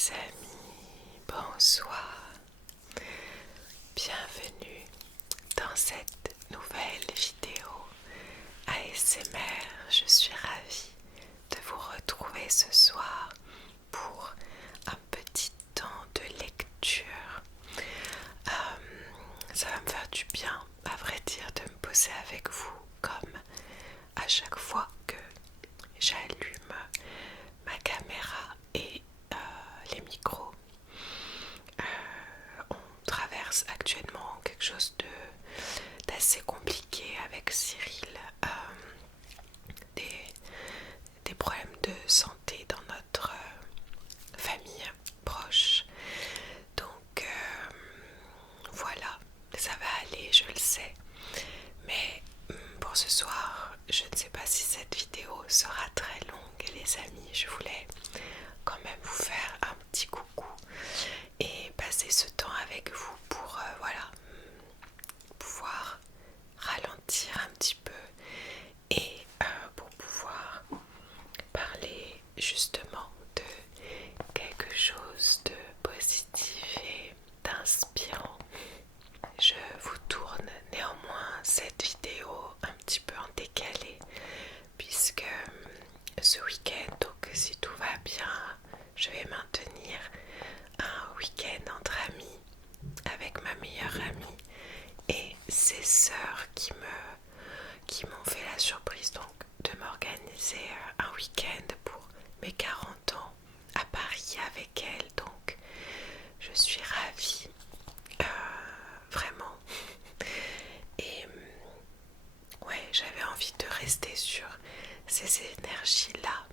les amis, bonsoir, bienvenue dans cette nouvelle vidéo ASMR. Je suis ravie de vous retrouver ce soir pour un petit temps de lecture. Ça va me faire du bien, à vrai dire, de me poser avec vous comme à chaque fois que j'allume ma caméra et les micros. On traverse actuellement quelque chose d'assez compliqué avec Cyril, des problèmes de santé dans notre famille proche. Donc voilà, ça va aller, je le sais. Mais pour ce soir, je ne sais pas si cette vidéo sera très longue, les amis. Je voulais quand même vous faire un petit coucou et passer ce temps avec vous pour voilà, pouvoir ralentir un petit peu et pour pouvoir parler justement de quelque chose de positif et d'inspirant. Je vous tourne néanmoins cette vidéo un petit peu en décalé puisque ce week-end, donc si tout va bien, je vais maintenir un week-end entre amis avec ma meilleure amie et ses sœurs qui m'ont fait la surprise donc de m'organiser un week-end pour mes 40 ans à Paris avec elle. Donc je suis ravie, vraiment. Et ouais, j'avais envie de rester sur ces énergies-là,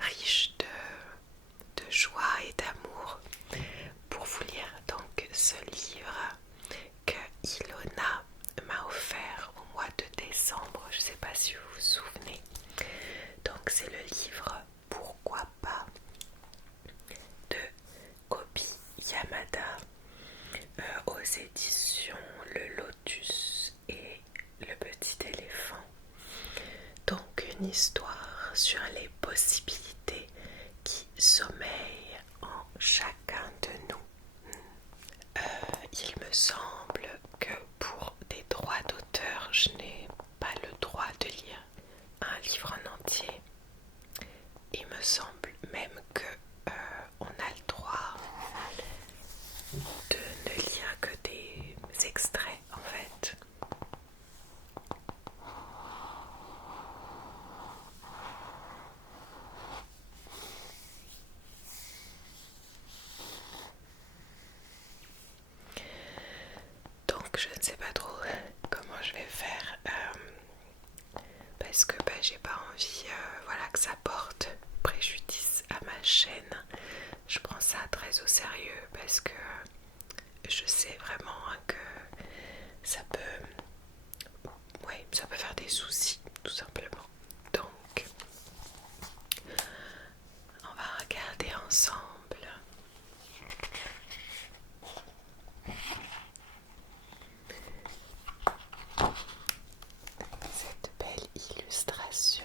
riches de joie et d'amour, pour vous lire donc ce livre que Ilona m'a offert au mois de décembre. Je ne sais pas si vous vous souvenez. Donc c'est le livre Pourquoi pas de Kobi Yamada, aux éditions Le Lotus et Le Petit Éléphant. Donc une histoire sur les possibilités qui sommeillent en chacun de nous. Il me semble que pour des droits d'auteur, je n'ai pas le droit de lire un livre en entier. Il me semble même que on a le droit de ne lire que des extraits en fait. Donc je ne sais pas trop comment je vais faire parce que j'ai pas envie voilà, que ça porte préjudice à ma chaîne. Je prends ça très au sérieux parce que je sais vraiment que ça peut, ouais, ça peut faire des soucis tout simplement. Donc on va regarder ensemble cette belle illustration.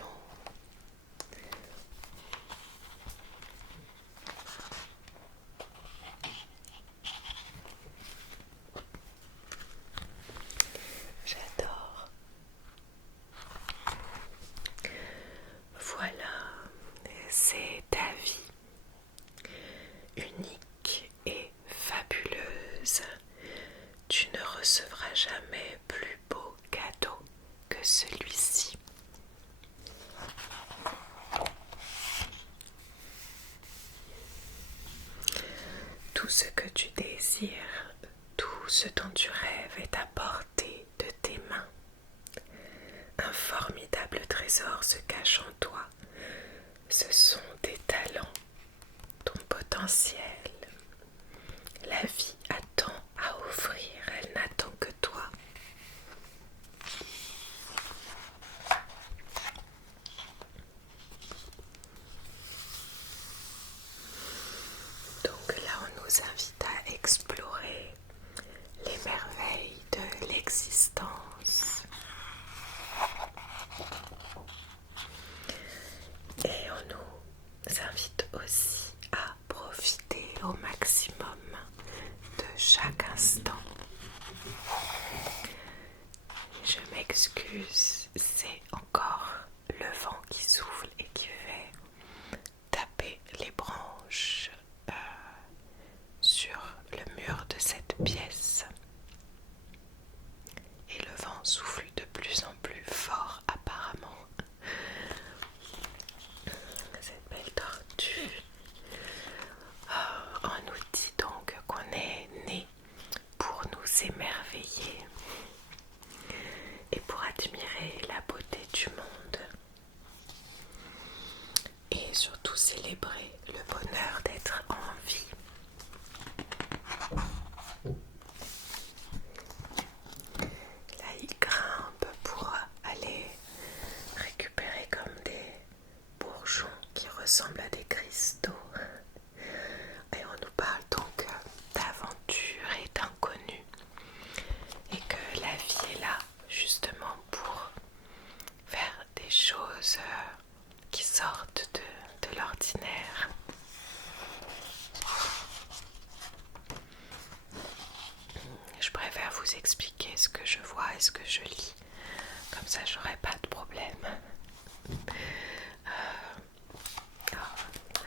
J'adore. Voilà, c'est ta vie, unique et fabuleuse. Tu ne recevras jamais plus beau cadeau que celui-ci. Tout ce que tu désires, tout ce dont tu rêves est à portée de tes mains. Un formidable trésor se cache en toi. Ce sont tes talents, ton potentiel. La vie attend à offrir, elle n'attend que toi. Donc là, on nous invite à explorer les merveilles de l'existence. Et on nous invite aussi à profiter le bonheur d'être en vie. Là, il grimpe pour aller récupérer comme des bourgeons qui ressemblent à des cristaux. Et on nous parle donc d'aventure et d'inconnu. Et que la vie est là justement pour faire des choses qui sortent de l'ordinaire. Je préfère vous expliquer ce que je vois et ce que je lis. Comme ça, j'aurai pas de problème.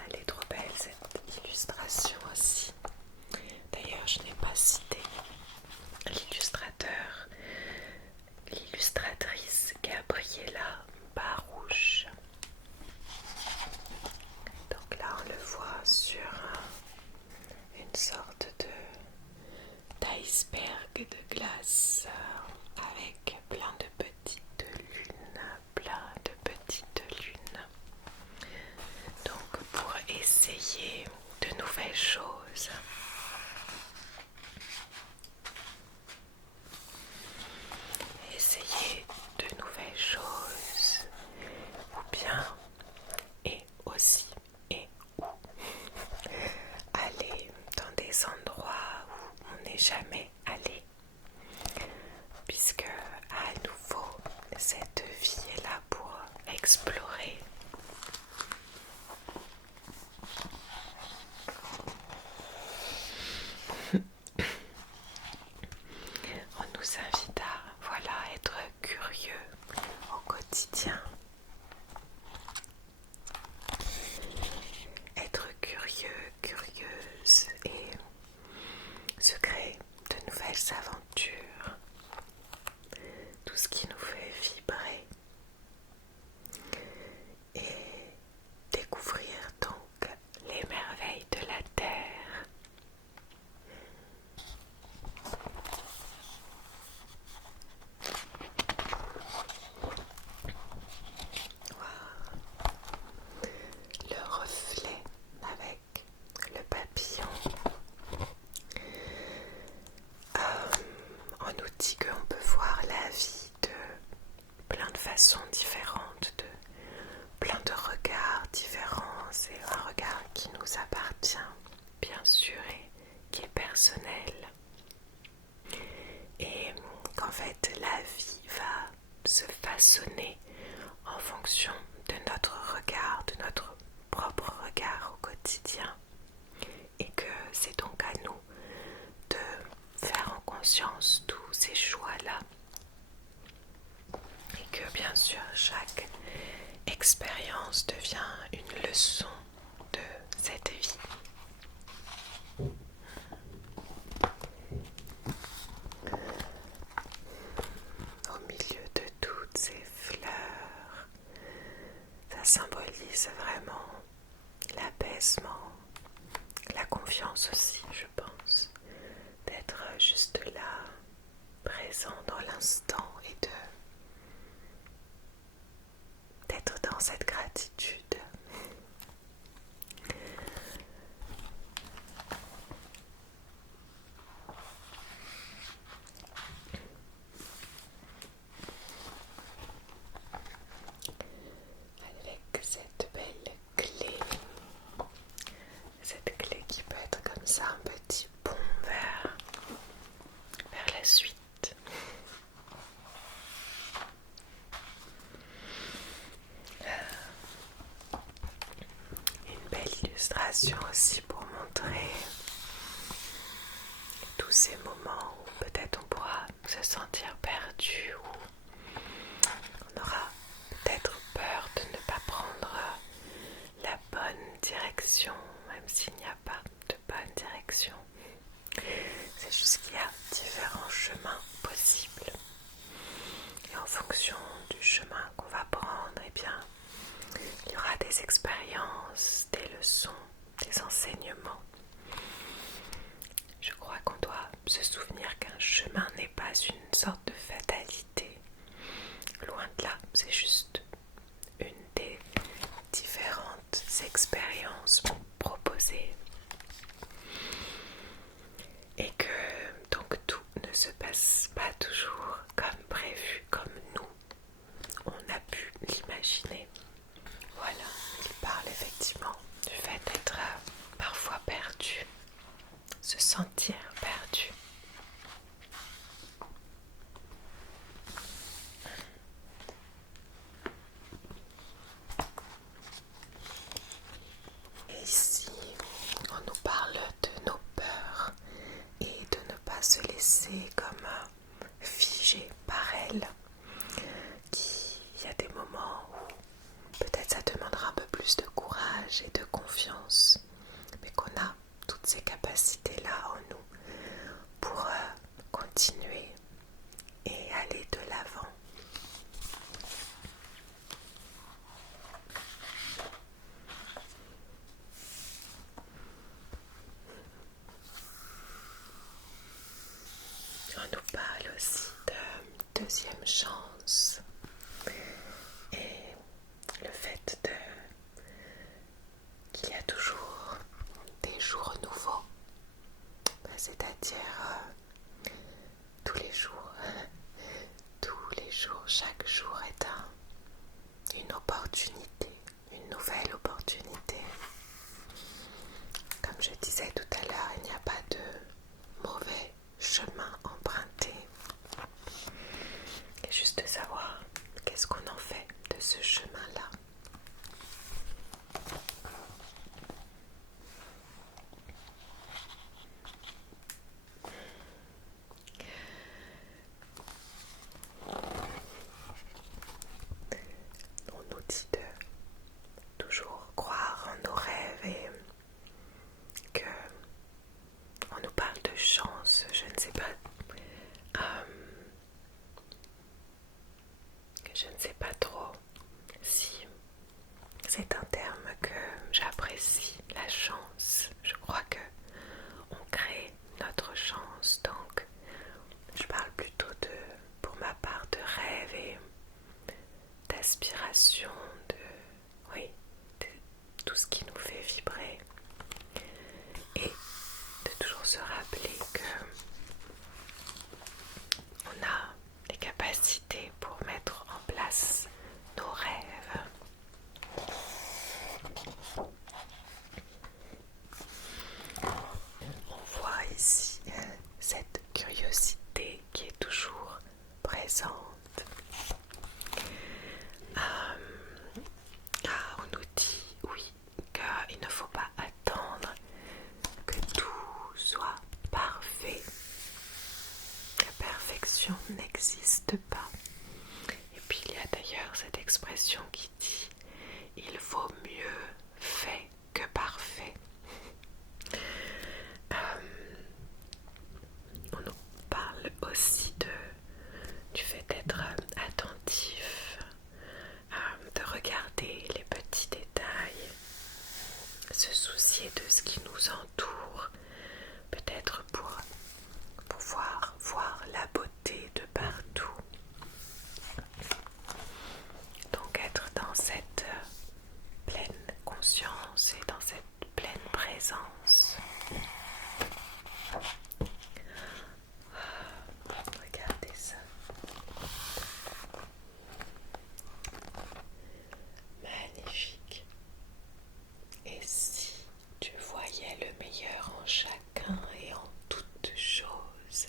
Elle est trop belle cette illustration aussi. D'ailleurs, je n'ai pas cité l'illustrateur, l'illustratrice Gabriella Barouche. Donc là, on le voit sur une sorte d'iceberg de glace avec plein de petites lunes, donc pour essayer de nouvelles choses. Essayer de nouvelles choses, ou bien et aussi et où aller dans des endroits où on n'est jamais allé, puisque à nouveau cette vie est là pour explorer. On nous invite à être curieux au quotidien. Être curieux, curieuse et se créer de nouvelles aventures. Tout ce qui nous fait vibrer. Et découvrir donc les merveilles de la Terre. Le reflet avec le papillon. On nous dit qu'on peut voir la vie de plein de façons différentes, de plein de regards différents. C'est un regard qui nous appartient, bien sûr, et qui est personnel. Et qu'en fait, la vie va se façonner en fonction de notre regard, de notre propre regard au quotidien. Et que c'est donc à nous de faire en conscience tous ces choix-là. Et que bien sûr, chaque expérience devient une leçon de cette vie. Au milieu de toutes ces fleurs, ça symbolise vraiment l'apaisement, la confiance aussi, je pense, d'être juste là, présent dans l'instant et d'être dans cette gratitude. Avec cette belle clé, qui peut être comme ça un petit pont vers la suite. Une belle illustration aussi pour montrer tous ces moments où peut-être on pourra se sentir perdu, ou on aura peut-être peur de ne pas prendre la bonne direction, même s'il n'y a pas de bonne direction. C'est juste qu'il y a différents chemins possibles. Et en fonction du chemin qu'on va prendre, eh bien, il y aura des expériences, des leçons, des enseignements. Je crois qu'on doit se souvenir qu'un chemin n'est pas une sorte de fatalité. Loin de là, c'est juste une des différentes expériences toujours des jours nouveaux, c'est-à-dire tous les jours, chaque jour est une opportunité, une nouvelle opportunité. Comme je disais tout à l'heure, il n'y a pas de mauvais chemin emprunté. Et juste savoir qu'est-ce qu'on en fait de ce chemin-là. On nous dit de toujours croire en nos rêves et que on nous parle de chance. Je ne sais pas trop si c'est un terme que j'apprécie, la chance. Je crois que on crée notre chance, donc je parle plutôt pour ma part, de rêve et d'aspiration, de tout ce qui nous fait vibrer, et de toujours se rappeler que on a les capacités pour mettre en place nos rêves. On voit ici cette curiosité qui est toujours présente. On nous dit, oui, qu'il ne faut pas attendre que tout soit parfait. La perfection n'existe pas. Et puis il y a d'ailleurs cette expression qui dit « il vaut mieux fait que parfait ». On nous parle aussi du fait d'être attentif, de regarder les petits détails, se soucier de ce qui nous entoure, peut-être pour pouvoir voir la beauté de partout. Donc être dans cette pleine conscience et dans cette pleine présence. Regardez ça. Magnifique. Et si tu voyais le meilleur en chacun et en toutes choses?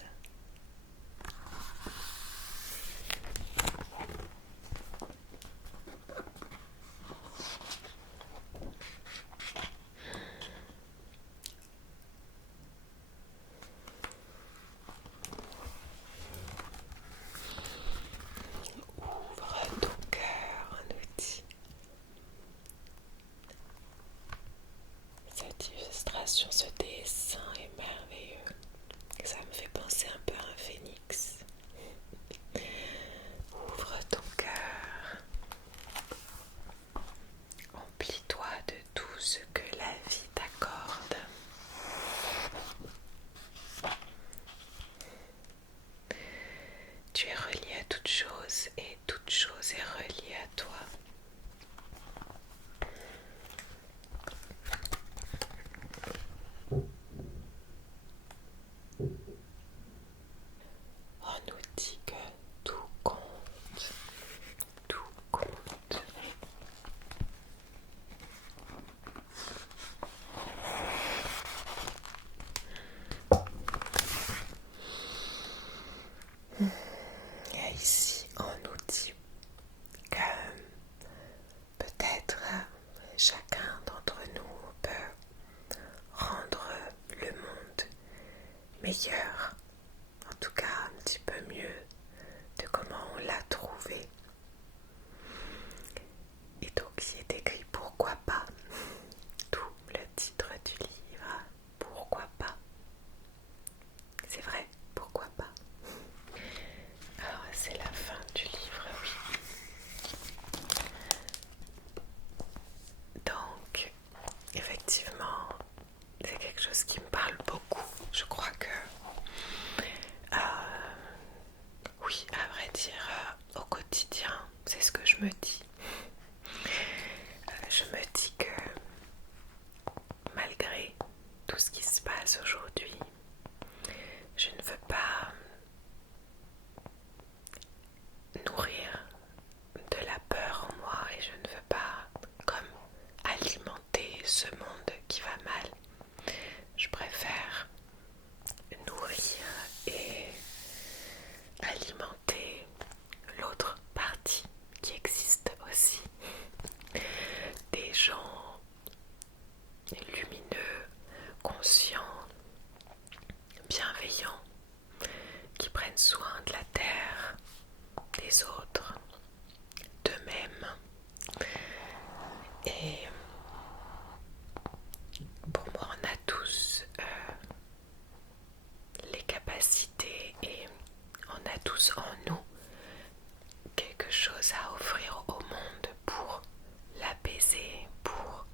Ouvre ton cœur, on nous dit. Cette illustration, ce dessin est merveilleux. Ça me fait penser un peu à un phénix. Ouvre ton cœur. Emplis-toi de tout ce que la vie t'accorde. Tu es relié à toute chose et toute chose est reliée à toi. On nous dit que tout compte, tout compte. Et ici, on nous dit que peut-être chacun d'entre nous peut rendre le monde meilleur, en tout cas un petit peu mieux de comment on l'a trouvé. Et donc il est écrit pourquoi pas, tout le titre du livre, pourquoi pas. C'est vrai, pourquoi pas. Alors c'est la fin du livre, oui. Donc effectivement, c'est quelque chose qui me parle beaucoup. Je crois que ce monde qui va mal. Je préfère nourrir et alimenter l'autre partie qui existe aussi. Des gens lumineux, conscients, bienveillants, qui prennent soin de la terre, des autres, d'eux-mêmes. Et pour moi, on a tous les capacités et on a tous en nous quelque chose à offrir au monde pour l'apaiser, pour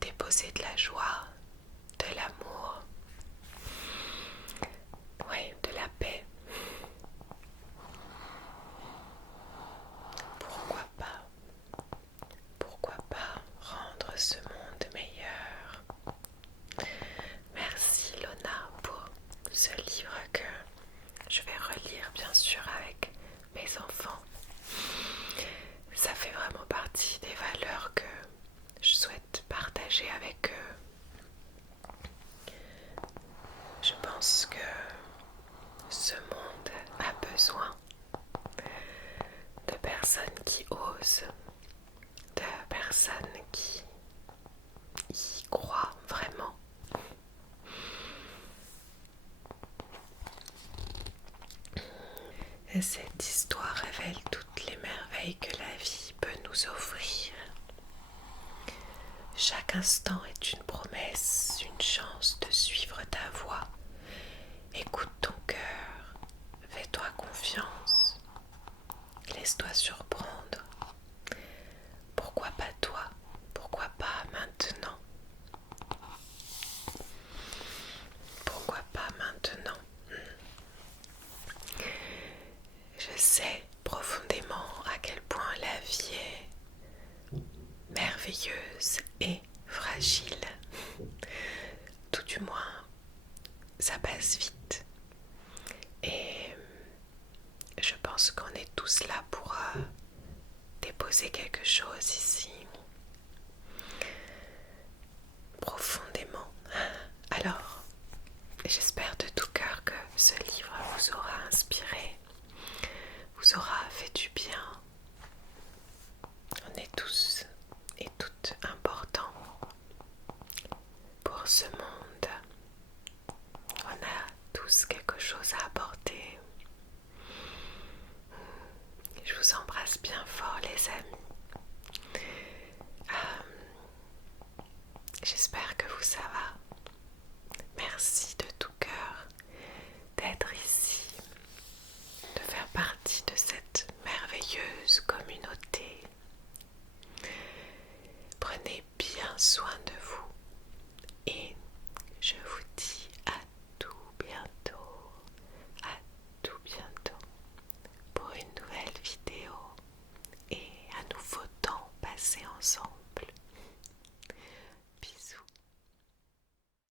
déposer de la joie, de l'amour, ouais, de la paix. Pourquoi pas rendre ce monde meilleur? Merci Lona pour ce livre que je vais relire bien sûr avec mes enfants. Ça fait vraiment partie des valeurs que je souhaite partager avec eux. Je pense que ce monde a besoin de personnes qui osent, de personnes qui y croient vraiment. Et cette histoire révèle toutes les merveilles que la vie peut nous offrir. Chaque instant est une promesse, une chance de suivre ta voie. Écoute ton cœur, fais-toi confiance, laisse-toi surprendre. Pourquoi pas toi? Pourquoi pas maintenant? Pourquoi pas maintenant? Je sais profondément à quel point la vie est merveilleuse et fragile. Tout du moins, ça passe vite. Et je pense qu'on est tous là pour déposer quelque chose ici. Profondément. Alors, j'espère de tout cœur que ce livre vous aura inspiré, vous aura fait du bien. On est tous et toutes importants pour ce monde. On a tous quelque chose à apporter. Je vous embrasse bien fort les amis.